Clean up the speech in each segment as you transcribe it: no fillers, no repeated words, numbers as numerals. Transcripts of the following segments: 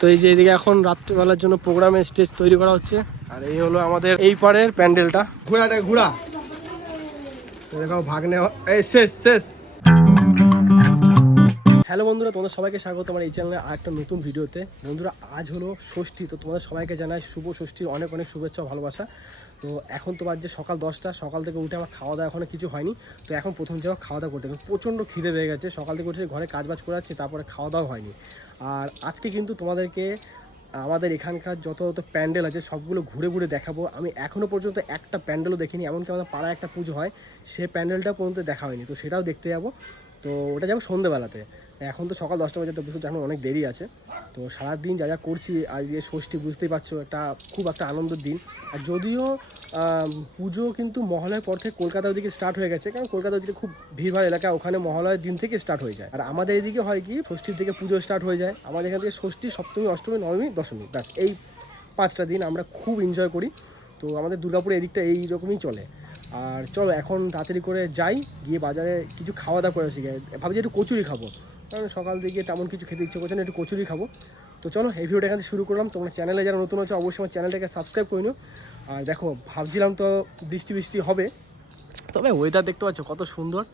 তো এই যে এদিকে এখন রাত্রিবেলার জন্য প্রোগ্রামের স্টেজ তৈরি করা হচ্ছে। আর এই হলো আমাদের এই পাড়ের প্যান্ডেলটা। ঘোড়া দেখো ভাগ্নে এই শেষ। হ্যালো বন্ধুরা, তোমাদের সবাইকে স্বাগত আমার এই চ্যানেলে আর একটা নতুন ভিডিওতে। বন্ধুরা, আজ হলো ষষ্ঠী, তো তোমাদের সবাইকে জানাই শুভ ষষ্ঠীর অনেক অনেক শুভেচ্ছা ও ভালোবাসা। তো এখন তো বাজছে সকাল 10টা, সকাল থেকে উঠে আমার খাওয়া দাওয়া এখনো কিছু হয়নি। তো এখন প্রথম যাওয়া খাওয়া দাওয়া করতে হবে, প্রচণ্ড খিদে হয়ে গেছে। সকাল থেকে উঠে ঘরে কাজবাজ করে যাচ্ছি, তারপরে খাওয়া দাওয়া হয়নি। আর আজকে কিন্তু তোমাদেরকে আমাদের এখানকার যত প্যান্ডেল আছে সবগুলো ঘুরে ঘুরে দেখাবো। আমি এখনও পর্যন্ত একটা প্যান্ডেলও দেখিনি, এমনকি আমাদের পাড়ায় একটা পুজো হয় সে প্যান্ডেলটা পর্যন্ত দেখা হয়নি, তো সেটাও দেখতে যাবো। তো ওটা যাবো সন্ধ্যেবেলাতে। এখন তো সকাল 10টা বাজে, তো বুঝতে এখন অনেক দেরি আছে। তো সারাদিন যা করছি, আজকে ষষ্ঠী বুঝতেই পারছো, খুব একটা আনন্দের দিন। আর যদিও পুজো কিন্তু মহালয়ের পর থেকে কলকাতার দিকে স্টার্ট হয়ে গেছে, কারণ কলকাতার দিকে খুব ভিড়ভাড় এলাকা, ওখানে মহালয়ের দিন থেকে স্টার্ট হয়ে যায়। আর আমাদের এদিকে হয় কি, ষষ্ঠীর থেকে পুজো স্টার্ট হয়ে যায়। আমাদের এখান থেকে ষষ্ঠী, সপ্তমী, অষ্টমী, নবমী, দশমী, ব্যাস এই 5টা দিন আমরা খুব এনজয় করি। তো আমাদের দুর্গাপুরে এদিকটা এইরকমই চলে। আর চলো এখন তাড়াতাড়ি করে যাই, গিয়ে বাজারে কিছু খাওয়া দাওয়া করে আসি। ভাবছি একটু কচুরি খাবো, কারণ সকাল দিকে তেমন কিছু খেতে ইচ্ছে করছে না, একটু কচুরি খাবো। তো চলো এই ভিডিওটা এখান থেকে শুরু করলাম। তোমরা চ্যানেলে যারা নতুন হচ্ছে অবশ্যই আমার চ্যানেলটাকে সাবস্ক্রাইব করে নিও। আর দেখো, ভাবছিলাম তো বৃষ্টি হবে, তবে ওয়েদার দেখতে পাচ্ছ কত সুন্দর,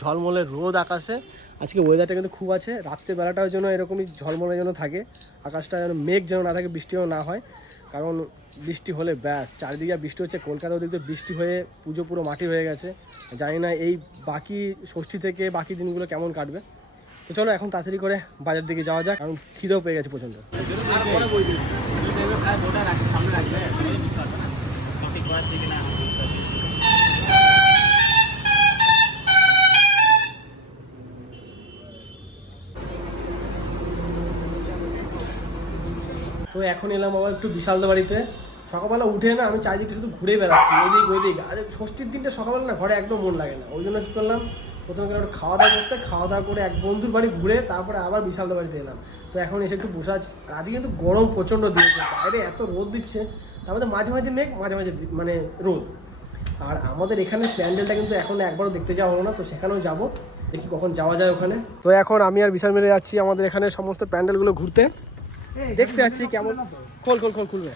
ঝলমলে রোদ আকাশে। আজকে ওয়েদারটা কিন্তু খুব আছে, রাত্রেবেলাটার জন্য এরকমই ঝলমলে যেন থাকে আকাশটা, যেন মেঘ যেন না থাকে, বৃষ্টিও না হয়। কারণ বৃষ্টি হলে ব্যাস চারিদিকে বৃষ্টি হচ্ছে, কলকাতা ওদিকে বৃষ্টি হয়ে পুজো পুরো মাটি হয়ে গেছে। জানি না এই বাকি ষষ্ঠী থেকে বাকি দিনগুলো কেমন কাটবে। তো চলো এখন তাড়াতাড়ি করে বাজার দিকে যাওয়া যাক, কারণ খিদেও পেয়ে গেছে প্রচণ্ড। তো এখন এলাম আবার একটু বিশালদা বাড়িতে। সকালবেলা উঠে না আমি চারিদিকে শুধু ঘুরে বেড়াচ্ছি এদিক ওইদিক। আর ষষ্ঠীর দিনটা সকালবেলা না ঘরে একদম মন লাগে না, ওই জন্য কী করলাম, প্রথমে গেলাম একটু খাওয়া দাওয়া করে এক বন্ধুর বাড়ি ঘুরে তারপরে আবার বিশালদা বাড়িতে এলাম। তো এখন এসে একটু বসে আছি। আর আজকে কিন্তু গরম প্রচণ্ড দিয়েছে, বাইরে এত রোদ দিচ্ছে, তারপরে মাঝে মাঝে মেঘ, মাঝে মাঝে মানে রোদ। আর আমাদের এখানে প্যান্ডেলটা কিন্তু এখন একবারও দেখতে যাওয়া হলো না, তো সেখানেও যাবো, দেখি কখন যাওয়া যায় ওখানে। তো এখন আমি আর বিশাল মিলে যাচ্ছি আমাদের এখানে সমস্ত প্যান্ডেলগুলো ঘুরতে, দেখতে যাচ্ছি কেমন। খুলবে।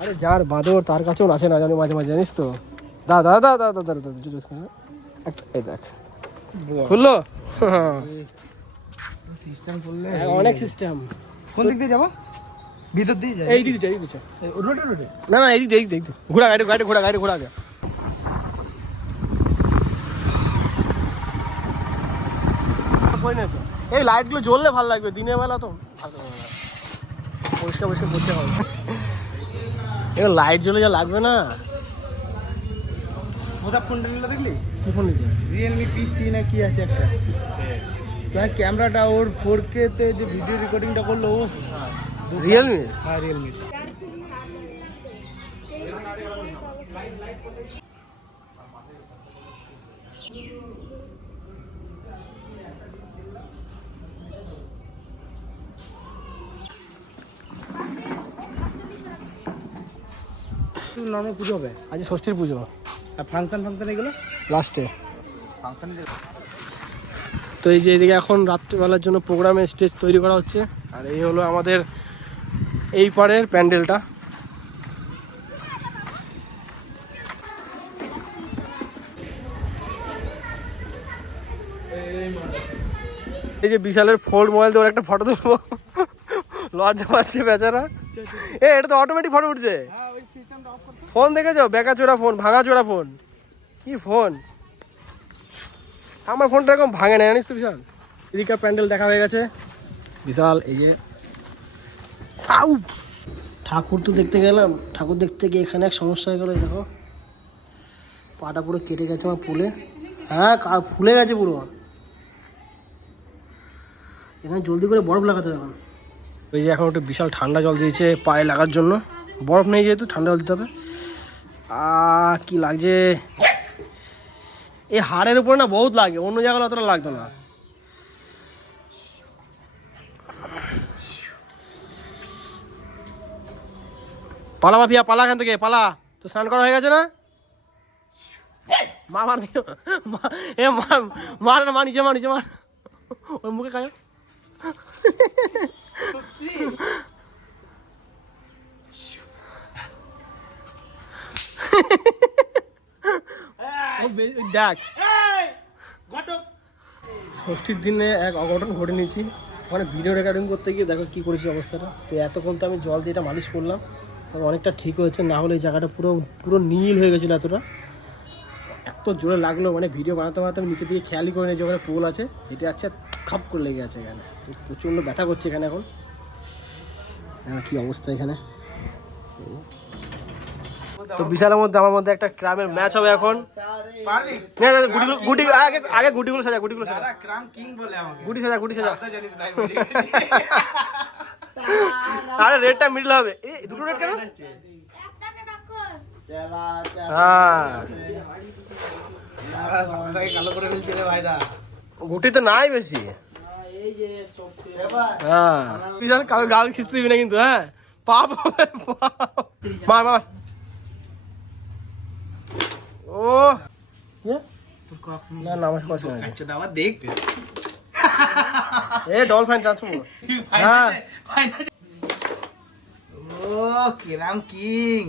আরে যার বাঁদর তার কাছেও নাচে না জানি মাঝে মাঝে, জানিস তো। দাদা এই দেখ খুললো, সিস্টেম করলে অনেক সিস্টেম। কোন দিক দিয়ে যাবো? ভিতর দিয়ে যাই, এই দিকে যাই, রোডে না এই দিক দেখ ঘোড়া গাড়ি আগে। এই লাইটগুলো জ্বললে ভালো লাগবে, দিনের বেলা তো ভালো লাগবে না, পরিষ্কার করতে হবে। এবার লাইট জ্বলে যা লাগবে না। ওটা ফোনটা নিল, দেখলি কি ফোন নিতে? রিয়েলমি P3 না কি আছে একটা, ক্যামেরাটা ওর 4K তে যে ভিডিও রেকর্ডিংটা করলো, ও রিয়েলমি। হ্যাঁ রিয়েলমি। নর্মাল পুজো হবে আজ ষষ্ঠীর পুজো, আর ফাংশন এগুলো লাস্টে ফাংশন। তো এই যে এদিকে এখন রাত্রিবেলার জন্য প্রোগ্রামের স্টেজ তৈরি করা হচ্ছে। আর এই হলো আমাদের এই পাড়ের প্যান্ডেলটা। এই যে বিশালের ফোল্ড মোবাইল দিয়ে একটা ফটো তুলবো, লজ্জা পাচ্ছে বেচারা। এটা তো অটোমেটিক ফটো উঠছে। ফোন দেখেছো, বেকাচোরা ফোন, ভাঙাচোরা ফোন, কি ফোন। আমার ফোনটা এরকম ভাঙে না, জানিস তো বিশাল। এদিকে প্যান্ডেল দেখা হয়ে গেছে বিশাল। এই যে ঠাকুর তো দেখতে গেলাম, ঠাকুর দেখতে গিয়ে এখানে এক সমস্যা হয়ে গেলো। দেখো পাটা পুরো কেটে গেছে আমার ফুলে, হ্যাঁ ফুলে গেছে পুরো। এখানে জলদি করে বরফ লাগাতে হবে এখন। ওই যে এখন একটু বিশাল ঠান্ডা জল দিয়েছে পায়ে লাগার জন্য, বরফ নেই যেহেতু ঠান্ডা জল দিতে হবে। কি লাগছে, এই হাড়ের উপরে না বহুত লাগে, অন্য জায়গায় অতটা লাগতো না। পালা মাফিয়া, পালা এখান থেকে পালা। তো স্নান করা হয়ে গেছে না? মা মার দিও, এ মা নিচে মার, ওর মুখে খায়। দেখ ষষ্ঠীর দিনে এক অঘটন ঘটে নিয়েছি। ওখানে ভিডিও রেকর্ডিং করতে গিয়ে দেখো কী করেছি অবস্থাটা। তো এতক্ষণ তো আমি জল দিয়ে এটা মালিশ করলাম, তবে অনেকটা ঠিক হয়েছে। না হলে এই জায়গাটা পুরো পুরো নীল হয়ে গেছিলো। এত জোরে লাগলো, মানে ভিডিও বানাতে বানাতে আমি নিচে দিকে খেয়ালই করে নিয়েছি ওখানে পোল আছে, হেঁটে যাচ্ছে খাপ করে লেগে আছে এখানে। তো প্রচণ্ড ব্যথা করছে এখানে এখন। কী অবস্থা এখানে। তো বিশালের মধ্যে আমার মধ্যে একটা ক্রামের ম্যাচ হবে এখন। আগে গুটিগুলো সাজা, গুটিগুলো সাজা, গুটি সাজা, গুটি সাজা। আরে রেডটা মিডল হবে। এই দুটো রেড কেন? গুটি তো নাই বেশি। হ্যাঁ বিশাল কারো গাল খিস্তে দিবি না কিন্তু। হ্যাঁ পাপ মার মার। ও না না আমার কাছে দেখ এ ডল ফাইন চাচ্ছ। হ্যাঁ ও কিরাম কিং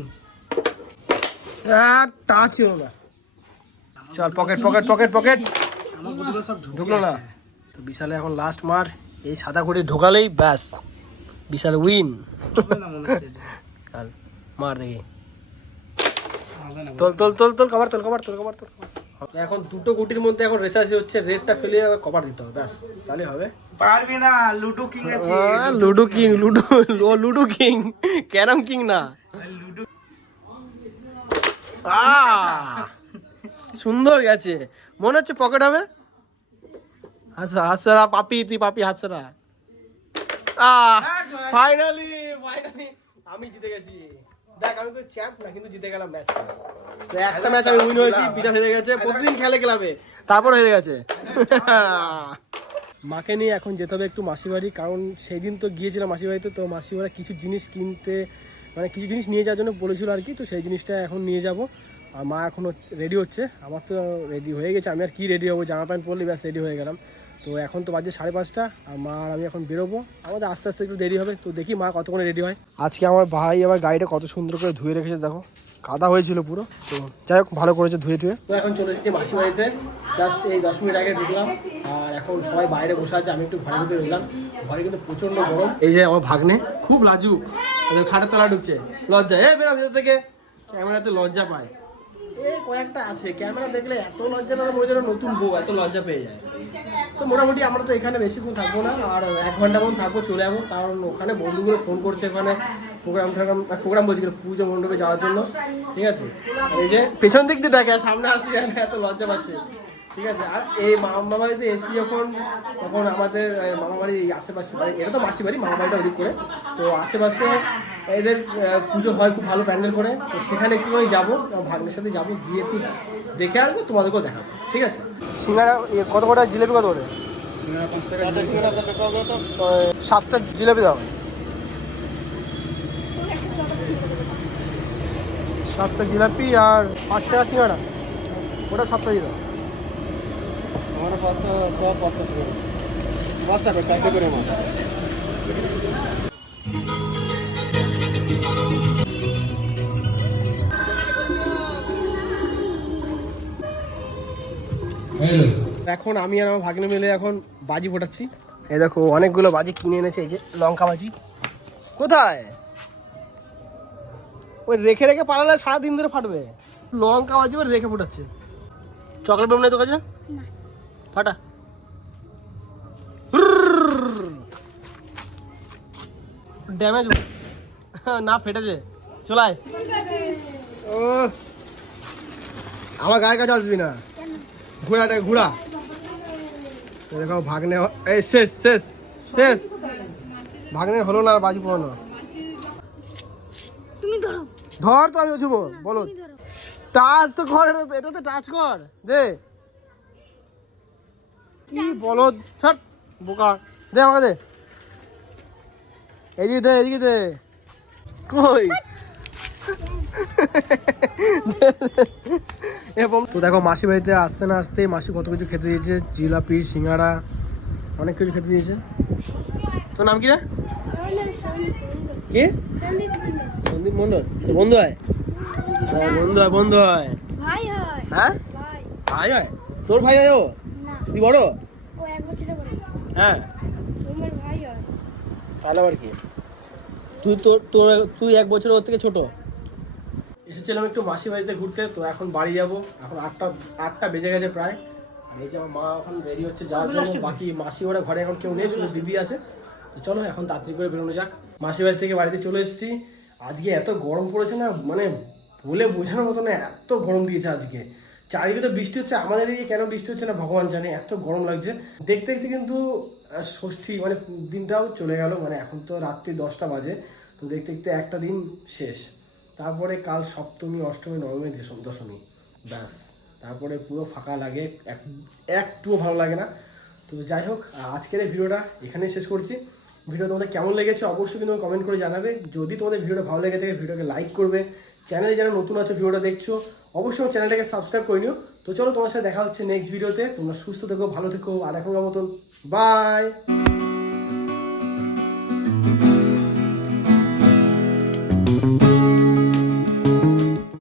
টাচ ছিল না। চল পকেট পকেট পকেট পকেট। ঢুকলো না তো বিশালে এখন লাস্ট মার। এই সাদা ঘড়ি ঢোকালেই ব্যাস বিশাল উইন। মার দেখি। তোল তোল তোল তোল কভার তোল কভার তোল কভার তোল। এখন দুটো গুটির মধ্যে এখন রেসারেসি হচ্ছে। রেডটা ফেলে কভার দিতে হবে, ব্যাস তাহলে হবে। পারবি না, লুডো কিং আছে। Ludo king, ludo ludo king, carrom king না। লুডো সুন্দর গেছে, মনে হচ্ছে পকেট হবে। আচ্ছা হাসরা পাপি, তুই পাপি হাসরা। ফাইনালি ফাইনালি আমি জিতে গেছি। দেখ আমি তো চ্যাম্প না, কিন্তু জিতে গেলাম ম্যাচ। তো একটা ম্যাচ আমি উইন হয়েছি, বিশাল হেরে গেছে। প্রতিদিন খেলে ক্লাবে, তারপর হেরে গেছে। মাকে নিয়ে এখন যেতে হবে একটু মাসি বাড়ি, কারণ সেই দিন তো গিয়েছিলাম মাসি বাড়িতে। তো মাসি বাড়ি কিছু জিনিস কিনতে, মানে কিছু জিনিস নিয়ে যাওয়ার জন্য বলেছিল আর কি। তো সেই জিনিসটা এখন নিয়ে যাব। আর মা এখনও রেডি হচ্ছে। আমার তো রেডি হয়ে গেছে, আমি আর কি রেডি হবো, জামা প্যান্ট পরলে ব্যাস রেডি হয়ে গেলাম। তো এখন তো বাজে 5:30, আর মা আর আমি এখন বেরোবো। আমাদের আস্তে আস্তে একটু দেরি হবে, তো দেখি মা কতক্ষণে রেডি হয়। আজকে আমার ভাই আবার গাড়িটা কত সুন্দর করে ধুয়ে রেখেছে, দেখো কাদা হয়েছিল পুরো। তো যাই হোক ভালো করেছে ধুয়ে ধুয়ে। তো এখন চলে এসেছি মাসি বাড়িতে, জাস্ট এই 10 মিনিট আগে ঢুকলাম। আর এখন সবাই বাইরে বসে আছে, আমি একটু ঘরের ভিতরে ঢুকলাম। ঘরে কিন্তু প্রচণ্ড গরম। এই যে আমার ভাগ্নে খুব লাজুক, খাটের তলা ঢুকছে, লজ্জা। বেরো ভিতর থেকে, ক্যামেরাতে লজ্জা পায়। এই কয়েকটা আছে ক্যামেরা দেখলে এত লজ্জা না, মনে যেন নতুন বউ, এত লজ্জা পেয়ে যায়। তো মোটামুটি আমরা তো এখানে বেশিক্ষণ থাকবো না, আর 1 ঘন্টা মতো থাকবো, চলে যাবো। কারণ ওখানে বন্ধুগুলো ফোন করছে, ওখানে প্রোগ্রাম বলছি পুজো মণ্ডপে যাওয়ার জন্য। ঠিক আছে, এই যে পেছন দিক দিয়ে দেখে, সামনে আসতে যায় না, এত লজ্জা পাচ্ছে। ঠিক আছে, আর এই মামা বাড়িতে এসি যখন, তখন আমাদের মামা বাড়ির আশেপাশে, এটা তো মাসি বাড়ি, মামা বাড়িটা ওদিক করে। তো আশেপাশে এদের পুজো হয় খুব ভালো প্যান্ডেল করে। তো সেখানে একটুখানি যাবো, ভাগ্নের সাথে যাবো, গিয়ে একটু দেখে আসবো, তোমাদেরকেও দেখাবো। ঠিক আছে, সিঙ্গাড়া কত কটা, জিলেপি কত করে? 7টা জিলেপি দাও। 7টা জিলাপি আর 5 টাকা সিঙ্গাড়া, ওটা 7টা দিয়ে দাও। আমার 5টা, সব 5টা করে 5 টাকা 60 করে আমার। এখন আমি আর আমার ভাগ্নে মিলে এখন বাজি ফোটাচ্ছি। এই দেখো অনেকগুলো বাজি কিনে এনেছে, এই যে লঙ্কা বাজি। কোথায় ওই রেখে রেখে পালালে সারাদিন ধরে ফাটবে। লঙ্কা বাজি ওই রেখে ফোটাচ্ছে। চকলেট বোম নেই তো কাছে, ফাটা। ড্যামেজ না, ফেটেছে। চলাই ও আমার গায়ের কাছে আসবি না, ঘোড়াটা ঘোড়া। দেখো ভাগ্নে এই শেষ শেষ শেষ, ভাগ্নে হলো না বাজি পোড়ানো। তুমি ধরো, ধর তো আমি উঠবো, বলো টাচ তো কর, এটা তো টাচ কর দে। কি বলো ছাড় বোকা, দে আমাকে দে, এদিকে দে, এদিকে দে। কই তো দেখো মাসি বাড়িতে আসতে না আসতে মাসি কত কিছু খেতে দিয়েছে, জিলাপি, সিঙ্গাড়া, অনেক কিছু খেতে দিয়েছে। তোর নাম কি রে? কে? সন্দীপ মন্ডল তো বন্ধু হয়? হ্যাঁ, বন্ধু হয়। ভাই হয় হ্যাঁ, ভাই ভাই হয়। তোর ভাই হয় ও? না তুই বড়? ও 1 বছরের বড় হ্যাঁ, তোমার ভাই হয় তাহলে আবার কি? তুই 1 বছর ওর থেকে ছোট। এসেছিলাম একটু মাসি বাড়িতে ঘুরতে, তো এখন বাড়ি যাব। এখন আটটা বেজে গেছে প্রায়। আর এই যে আমার মা এখন রেডি হচ্ছে যাওয়ার জন্য। বাকি মাসি ওরা ঘরে এখন কেউ নেই, শুধু দিদি আছে। তো চলো এখন তাড়াতাড়ি করে বেরোনো যাক। মাসি বাড়ি থেকে বাড়িতে চলে এসেছি। আজকে এত গরম পড়েছে না, মানে বলে বোঝানোর মতো না, এত গরম দিয়েছে আজকে। চারিদিকে তো বৃষ্টি হচ্ছে, আমাদের এদিকে কেন বৃষ্টি হচ্ছে না ভগবান জানে, এত গরম লাগছে। দেখতে দেখতে কিন্তু ষষ্ঠী মানে দিনটাও চলে গেল। মানে এখন তো রাত্রি 10টা বাজে, তো দেখতে দেখতে একটা দিন শেষ। তারপরে কাল সপ্তমী, অষ্টমী, নবমী, দশমী, ব্যাস। তারপরে পুরো ফাঁকা লাগে, একটুও ভালো লাগে না। তো যাই হোক, আজকের এই ভিডিওটা এখানেই শেষ করছি। ভিডিও তোমাদের কেমন লেগেছে অবশ্যই কিন্তু কমেন্ট করে জানাবে। যদি তোমাদের ভিডিওটা ভালো লেগে থাকে ভিডিওকে লাইক করবে। চ্যানেলে যারা নতুন আছে ভিডিওটা দেখছো অবশ্যই আমার চ্যানেলটাকে সাবস্ক্রাইব করে নিও। তো চলো, তোমার সাথে দেখা হচ্ছে নেক্সট ভিডিওতে। তোমরা সুস্থ থেকো, ভালো থেকো, আর এখনকার মতন বাই।